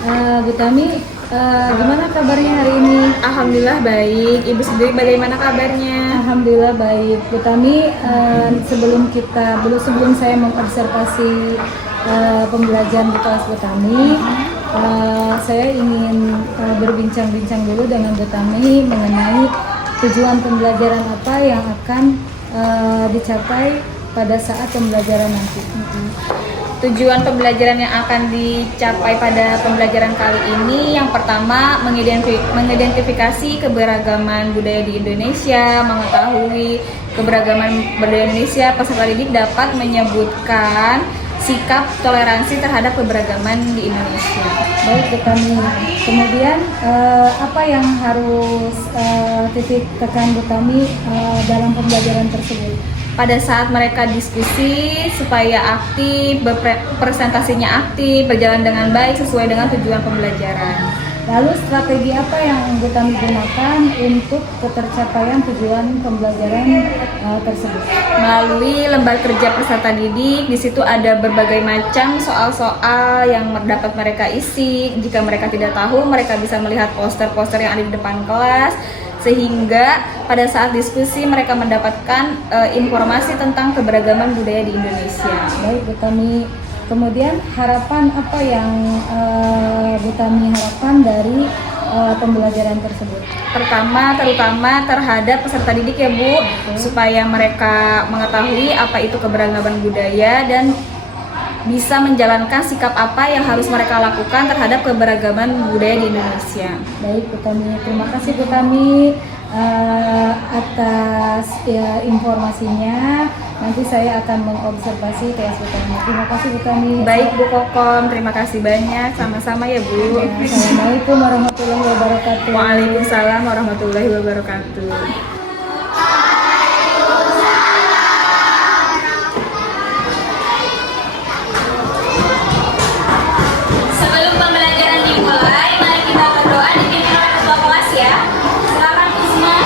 Bu Tami, gimana kabarnya hari ini? Alhamdulillah baik. Ibu sendiri bagaimana kabarnya? Alhamdulillah baik. Bu Tami, sebelum saya mengobservasi pembelajaran di kelas Bu Tami, saya ingin berbincang-bincang dulu dengan Bu Tami mengenai tujuan pembelajaran apa yang akan dicapai pada saat pembelajaran nanti. Tujuan pembelajaran yang akan dicapai pada pembelajaran kali ini, yang pertama mengidentifikasi keberagaman budaya di Indonesia, mengetahui keberagaman budaya Indonesia. Peserta didik dapat menyebutkan sikap toleransi terhadap keberagaman di Indonesia. Baik, Bu Tami. Kemudian apa yang harus titik tekan Bu Tami dalam pembelajaran tersebut? Pada saat mereka diskusi supaya aktif, presentasinya aktif, berjalan dengan baik sesuai dengan tujuan pembelajaran. Lalu strategi apa yang Bu Tami gunakan untuk ketercapaian tujuan pembelajaran tersebut? Melalui lembar kerja peserta didik, di situ ada berbagai macam soal-soal yang dapat mereka isi. Jika mereka tidak tahu, mereka bisa melihat poster-poster yang ada di depan kelas, sehingga pada saat diskusi mereka mendapatkan informasi tentang keberagaman budaya di Indonesia. Baik, Bu Tami. Kemudian harapan apa yang Bu Tami harapkan dari pembelajaran tersebut? Pertama, terutama terhadap peserta didik ya Bu, supaya mereka mengetahui apa itu keberagaman budaya dan bisa menjalankan sikap apa yang harus mereka lakukan terhadap keberagaman budaya di Indonesia. Baik, Bu Tami. Terima kasih Bu Tami atas informasinya. Nanti saya akan mengobservasi kelas Bu Tami. Terima kasih Bu Tami. Baik Bu Kokom, terima kasih banyak. Sama-sama ya Bu. Assalamualaikum warahmatullahi wabarakatuh. Waalaikumsalam warahmatullahi wabarakatuh. Sebelum pembelajaran dimulai, mari kita berdoa dipimpin oleh ketua kelas ya. Silakan Kusma.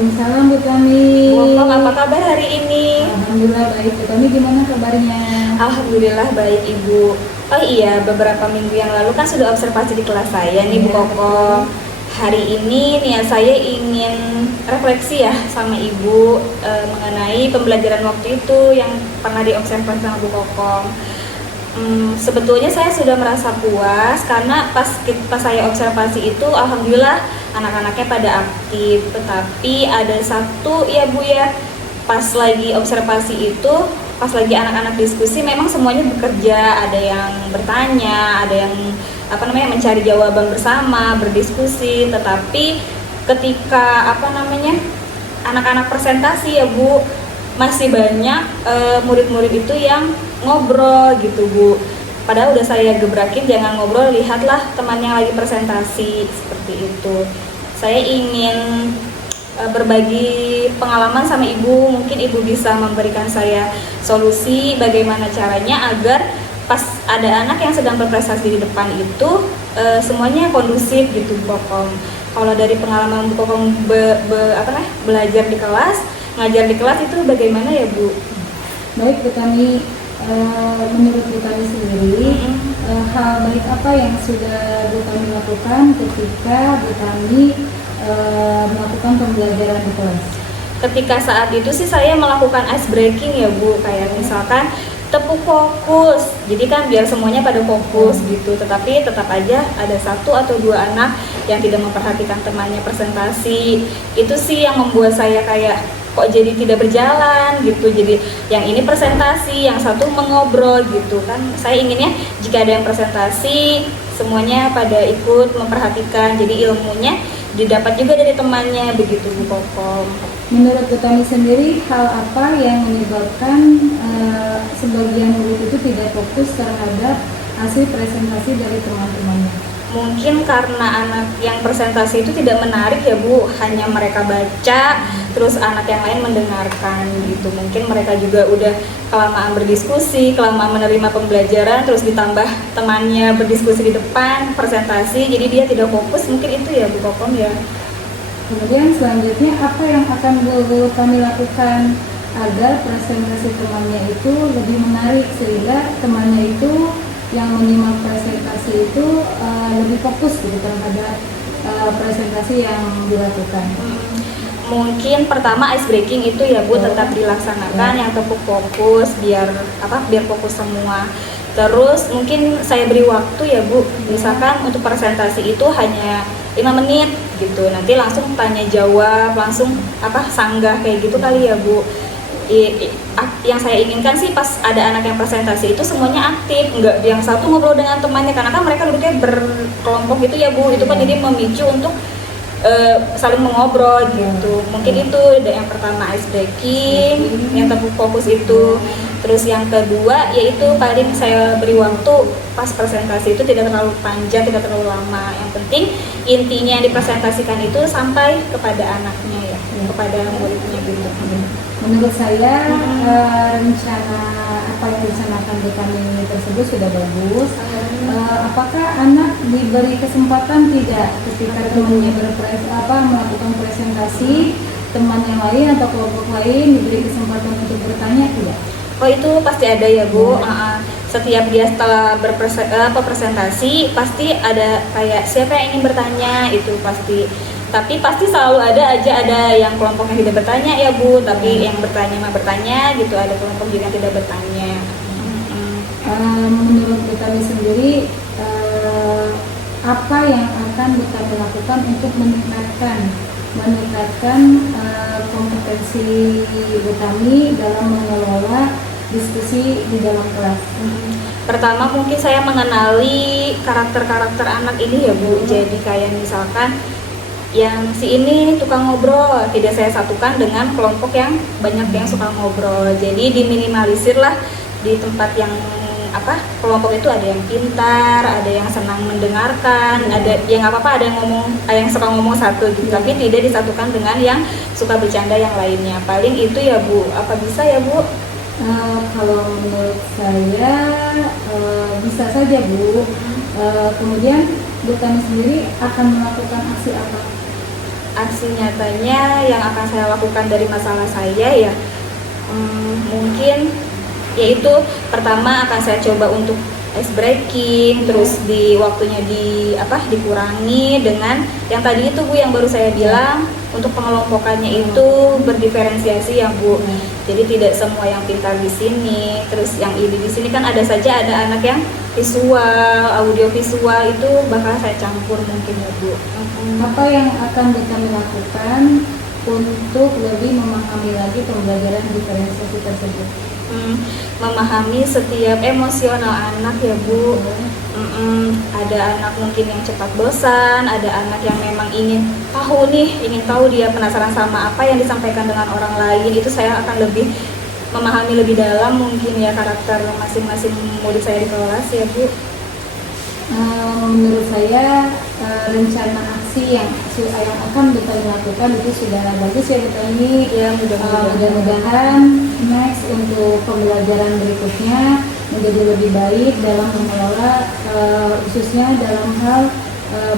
Waalaikumsalam Bu Tami. Bu Kokom, apa kabar hari ini? Alhamdulillah baik. Bu Tami gimana kabarnya? Alhamdulillah baik Ibu. Oh iya, beberapa minggu yang lalu kan sudah observasi di kelas saya nih Bu Iya, Kokom. Hari ini nih saya ingin refleksi ya sama Ibu mengenai pembelajaran waktu itu yang pernah diobservasi sama Bu Kokom. Sebetulnya saya sudah merasa puas karena pas saya observasi itu alhamdulillah anak-anaknya pada aktif, tetapi ada satu ya Bu ya, pas lagi observasi itu, pas lagi anak-anak diskusi memang semuanya bekerja, ada yang bertanya, ada yang mencari jawaban bersama, berdiskusi, tetapi ketika anak-anak presentasi ya Bu, masih banyak murid-murid itu yang ngobrol gitu Bu. Padahal udah saya gebrakin jangan ngobrol, lihatlah teman yang lagi presentasi, seperti itu. Saya ingin berbagi pengalaman sama Ibu, mungkin Ibu bisa memberikan saya solusi bagaimana caranya agar pas ada anak yang sedang berprestasi di depan itu semuanya kondusif gitu Bu Kokom. Kalau dari pengalaman Bu Kokom belajar di kelas, ngajar di kelas itu bagaimana ya Bu? Baik Bu Tami, menurut Bu Tami sendiri, hal baik apa yang sudah Bu Tami lakukan ketika Bu Tami melakukan pembelajaran di kelas? Ketika saat itu sih saya melakukan ice breaking ya Bu, kayak misalkan tepuk fokus, jadi kan biar semuanya pada fokus gitu, tetapi tetap aja ada satu atau dua anak yang tidak memperhatikan temannya presentasi. Itu sih yang membuat saya kayak kok jadi tidak berjalan gitu, jadi yang ini presentasi, yang satu mengobrol gitu kan. Saya inginnya jika ada yang presentasi semuanya pada ikut memperhatikan, jadi ilmunya didapat juga dari temannya begitu Bu Kokom. Menurut Bu Tami sendiri, hal apa yang menyebabkan sebagian murid itu tidak fokus terhadap hasil presentasi dari teman-temannya? Mungkin karena anak yang presentasi itu tidak menarik ya Bu, hanya mereka baca, terus anak yang lain mendengarkan gitu. Mungkin mereka juga udah kelamaan berdiskusi, kelamaan menerima pembelajaran, terus ditambah temannya berdiskusi di depan, presentasi, jadi dia tidak fokus, mungkin itu ya Bu Kokom ya. Kemudian selanjutnya apa yang akan Bu Tami lakukan agar presentasi temannya itu lebih menarik sehingga temannya itu yang menyimak presentasi itu lebih fokus gitu terhadap presentasi yang dilakukan? Mungkin pertama ice breaking itu ya Bu tetap dilaksanakan, yang tepuk fokus biar fokus semua. Terus mungkin saya beri waktu ya Bu, misalkan untuk presentasi itu hanya 5 menit gitu, nanti langsung tanya jawab, langsung sanggah kayak gitu kali ya Bu. Yang saya inginkan sih pas ada anak yang presentasi itu semuanya aktif, enggak yang satu ngobrol dengan temannya, karena kan mereka duduknya berkelompok gitu ya Bu, itu kan jadi memicu untuk saling mengobrol gitu. Mungkin itu yang pertama ice breaking, yang tepuk fokus itu. Terus yang kedua yaitu paling saya beri waktu pas presentasi itu tidak terlalu panjang, tidak terlalu lama. Yang penting intinya yang dipresentasikan itu sampai kepada anaknya ya, kepada muridnya gitu. Menurut saya rencana apa yang direncanakan Bu Tami tersebut sudah bagus. Apakah anak diberi kesempatan tidak ketika temannya melakukan presentasi, teman yang lain atau kelompok lain diberi kesempatan untuk bertanya tidak? Oh itu pasti ada ya Bu. Setiap dia setelah presentasi pasti ada kayak siapa yang ingin bertanya itu pasti. Tapi pasti selalu ada yang kelompok yang tidak bertanya ya Bu, tapi yang bertanya gitu, ada kelompok juga yang tidak bertanya. Menurut Bu Tami sendiri, apa yang akan Bu Tami lakukan untuk meningkatkan kompetensi Bu Tami dalam mengelola diskusi di dalam kelas? Pertama mungkin saya mengenali karakter anak ini ya Bu. Jadi kayak misalkan yang si ini tukang ngobrol, tidak saya satukan dengan kelompok yang banyak yang suka ngobrol. Jadi diminimalisir lah di tempat yang kelompok itu ada yang pintar, ada yang senang mendengarkan, ada yang ada yang suka ngomong satu gitu, tapi tidak disatukan dengan yang suka bercanda yang lainnya. Paling itu ya Bu. Apa bisa ya Bu? Kalau menurut saya bisa saja Bu. Kemudian Bu Tami sendiri akan melakukan aksi apa? aksi nyatanya yang akan saya lakukan dari masalah saya ya, mungkin yaitu pertama akan saya coba untuk ice breaking, terus di waktunya dikurangi dengan yang tadi itu Bu yang baru saya bilang, untuk pengelompokannya itu berdiferensiasi ya Bu. Jadi tidak semua yang pintar di sini, terus yang ini di sini kan ada saja ada anak yang visual, audio visual itu bakal saya campur mungkin ya Bu. Apa yang akan kami lakukan untuk lebih memahami lagi pembelajaran diferensiasi tersebut? Memahami setiap emosional anak ya Bu. Ada anak mungkin yang cepat bosan, ada anak yang memang ingin tahu dia penasaran sama apa yang disampaikan dengan orang lain. Itu saya akan lebih memahami lebih dalam mungkin ya karakter masing-masing murid saya di kelas ya Bu. Menurut saya rencana aksi yang akan kita lakukan itu sudah bagus ya kita ini ya, mudah-mudahan next untuk pembelajaran berikutnya menjadi lebih baik dalam mengelola khususnya dalam hal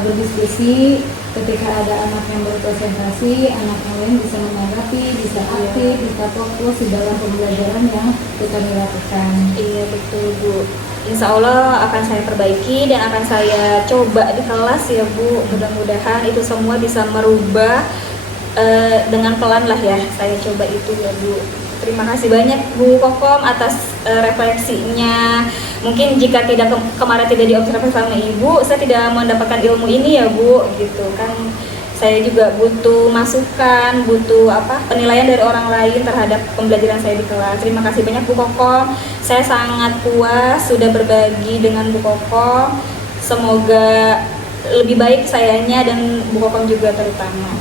berdiskusi. Ketika ada anak yang berpresentasi, anak yang lain bisa menanggapi, bisa aktif, bisa fokus di dalam pembelajaran yang kita lakukan. Iya betul Bu. Insya Allah akan saya perbaiki dan akan saya coba di kelas ya Bu. Mudah-mudahan itu semua bisa merubah dengan pelan lah ya. Saya coba itu ya Bu. Terima kasih banyak Bu Kokom atas refleksinya. Mungkin jika kemarin tidak diobservasi sama Ibu, saya tidak mendapatkan ilmu ini ya Bu, gitu kan. Saya juga butuh masukan, butuh penilaian dari orang lain terhadap pembelajaran saya di kelas. Terima kasih banyak Bu Kokom. Saya sangat puas sudah berbagi dengan Bu Kokom. Semoga lebih baik sayanya dan Bu Kokom juga terutama.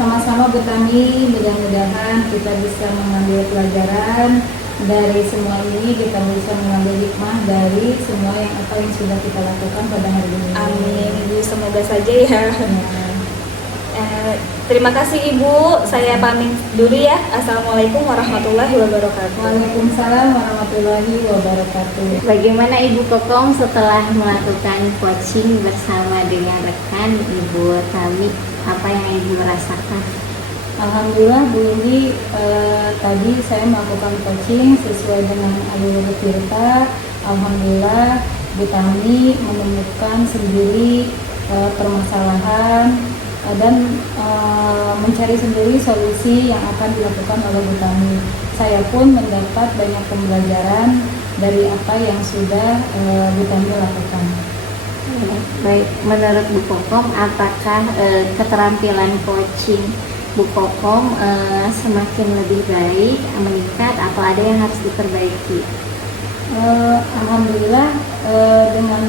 Sama-sama Bu Tami, mudah-mudahan kita bisa mengambil pelajaran dari semua ini, kita bisa mengambil hikmah dari semua yang sudah kita lakukan pada hari ini. Amin Bu, semoga saja ya. Terima kasih Ibu, saya pamit dulu ya. Assalamualaikum warahmatullahi wabarakatuh. Waalaikumsalam warahmatullahi wabarakatuh. Bagaimana Ibu Kokom setelah melakukan coaching bersama dengan rekan Ibu Tami? Apa yang Ibu rasakan? Alhamdulillah Bu Indi, tadi saya melakukan coaching sesuai dengan alur Tirta. Alhamdulillah Bu Tami menemukan sendiri permasalahan dan mencari sendiri solusi yang akan dilakukan oleh Bu Tami. Saya pun mendapat banyak pembelajaran dari apa yang sudah Bu Tami lakukan. Baik, menurut Bu Kokom, apakah keterampilan coaching Bu Kokom semakin lebih baik, meningkat, atau ada yang harus diperbaiki? Alhamdulillah dengan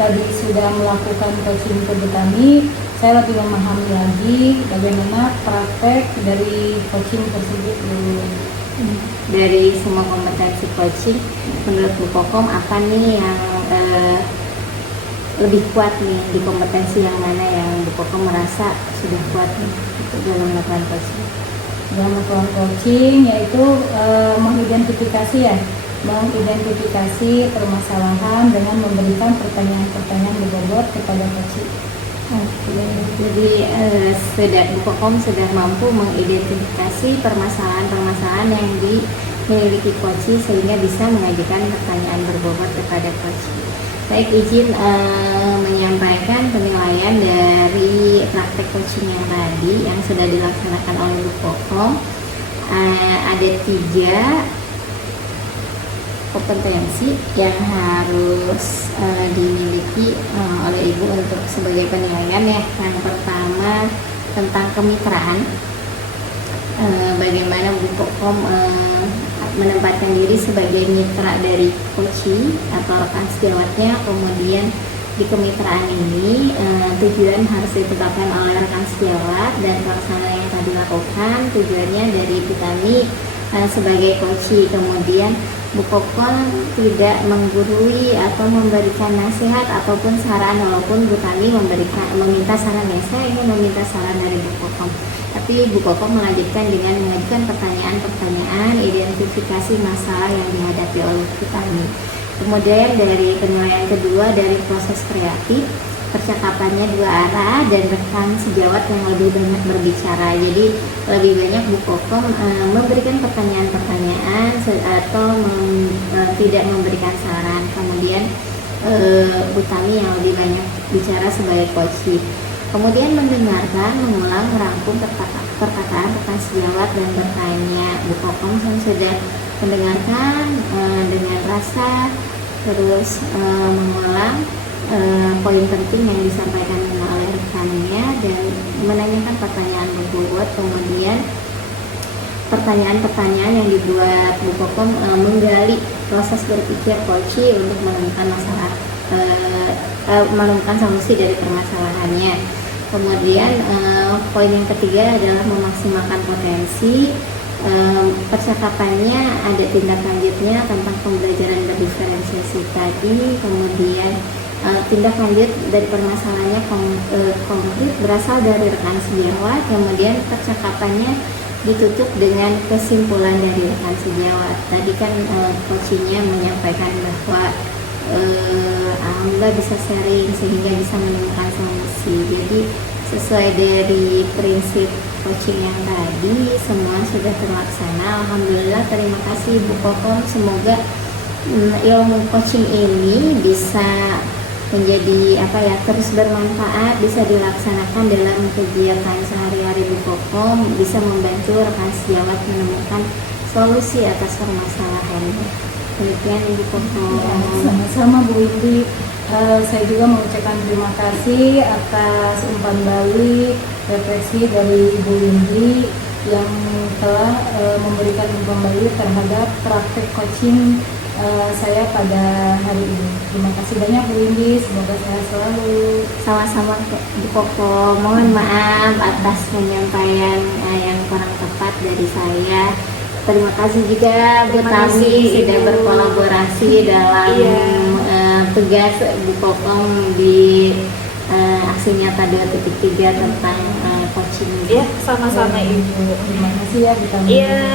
tadi sudah melakukan coaching ke Bu Tami, saya lebih memahami lagi bagaimana praktek dari coaching tersebut. Dari semua kompetensi coaching, menurut Bu Kokom apa nih yang lebih kuat nih, di kompetensi yang mana yang Bu Kokom merasa sudah kuat nih dalam melakukan coaching? Dalam melakukan coaching yaitu mengidentifikasi permasalahan dengan memberikan pertanyaan-pertanyaan berbobot kepada coaching. Jadi Bu Kokom sudah mampu mengidentifikasi permasalahan-permasalahan yang dimiliki coaching sehingga bisa mengajukan pertanyaan berbobot kepada coaching. Baik, izin menyampaikan penilaian dari praktek coaching yang tadi yang sudah dilaksanakan oleh Bu Kokom. Ada 3 kompetensi yang harus dimiliki oleh Ibu untuk sebagai penilaian ya. Yang pertama tentang kemitraan, bagaimana Bu Kokom menempatkan diri sebagai mitra dari coaching atau rekan sejawatnya. Kemudian di kemitraan ini tujuan harus ditetapkan oleh rekan sejawat dan pelaksanaan yang telah dilakukan tujuannya dari Bu Tami sebagai coaching. Kemudian Bu Kokom tidak menggurui atau memberikan nasihat ataupun saran, walaupun Bu Tami meminta saran ya, saya ingin meminta saran dari Bu Kokom. Tapi Bu Kokom melanjutkan dengan mengajukan pertanyaan-pertanyaan identifikasi masalah yang dihadapi oleh Bu Tami. Kemudian dari penilaian kedua dari proses kreatif, percakapannya dua arah dan rekan sejawat yang lebih banyak berbicara. Jadi lebih banyak Bu Kokom memberikan pertanyaan-pertanyaan atau tidak memberikan saran. Kemudian Bu Tami yang lebih banyak bicara sebagai coaching. Kemudian mendengarkan, mengulang, merangkum perkataan rekan sejawat dan bertanya. Bu Kokom sudah mendengarkan dengan rasa, terus mengulang poin penting yang disampaikan oleh rekannya dan menanyakan pertanyaan berbobot. Kemudian pertanyaan-pertanyaan yang dibuat Bu Kokom menggali proses berpikir Koci untuk menemukan menemukan solusi dari permasalahannya. Kemudian poin yang ketiga adalah memaksimalkan potensi. Percakapannya ada tindak lanjutnya tentang pembelajaran berdiferensiasi tadi. Kemudian tindak lanjut dari permasalahannya konkret berasal dari rekan sejawat. Kemudian percakapannya ditutup dengan kesimpulan dari rekan sejawat. Tadi kan coachingnya menyampaikan bahwa alhamdulillah bisa sharing sehingga bisa menemukan solusi. Jadi sesuai dari prinsip coaching yang tadi semua sudah terlaksana. Alhamdulillah, terima kasih Bu Kokom. Semoga ilmu coaching ini bisa menjadi terus bermanfaat, bisa dilaksanakan dalam kegiatan sehari-hari Bu Kokom, bisa membantu rekan sejawat menemukan solusi atas permasalahannya. Demikian Ibu Kokom. Sama-sama Bu Indi. Saya juga mengucapkan terima kasih atas umpan balik refleksi dari Ibu Indi yang telah memberikan umpan balik terhadap praktek coaching saya pada hari ini. Terima kasih banyak Bu Indi, semoga sehat selalu. Sama-sama Bu Kokom. Mohon maaf atas penyampaian yang kurang tepat dari saya. Terima kasih juga Bu Tami sudah berkolaborasi dalam tugas Bu Kokom di aksi nyata 2.3 tentang coaching. Iya, sama-sama Ibu. Terima kasih ya Bu Tami. Iya.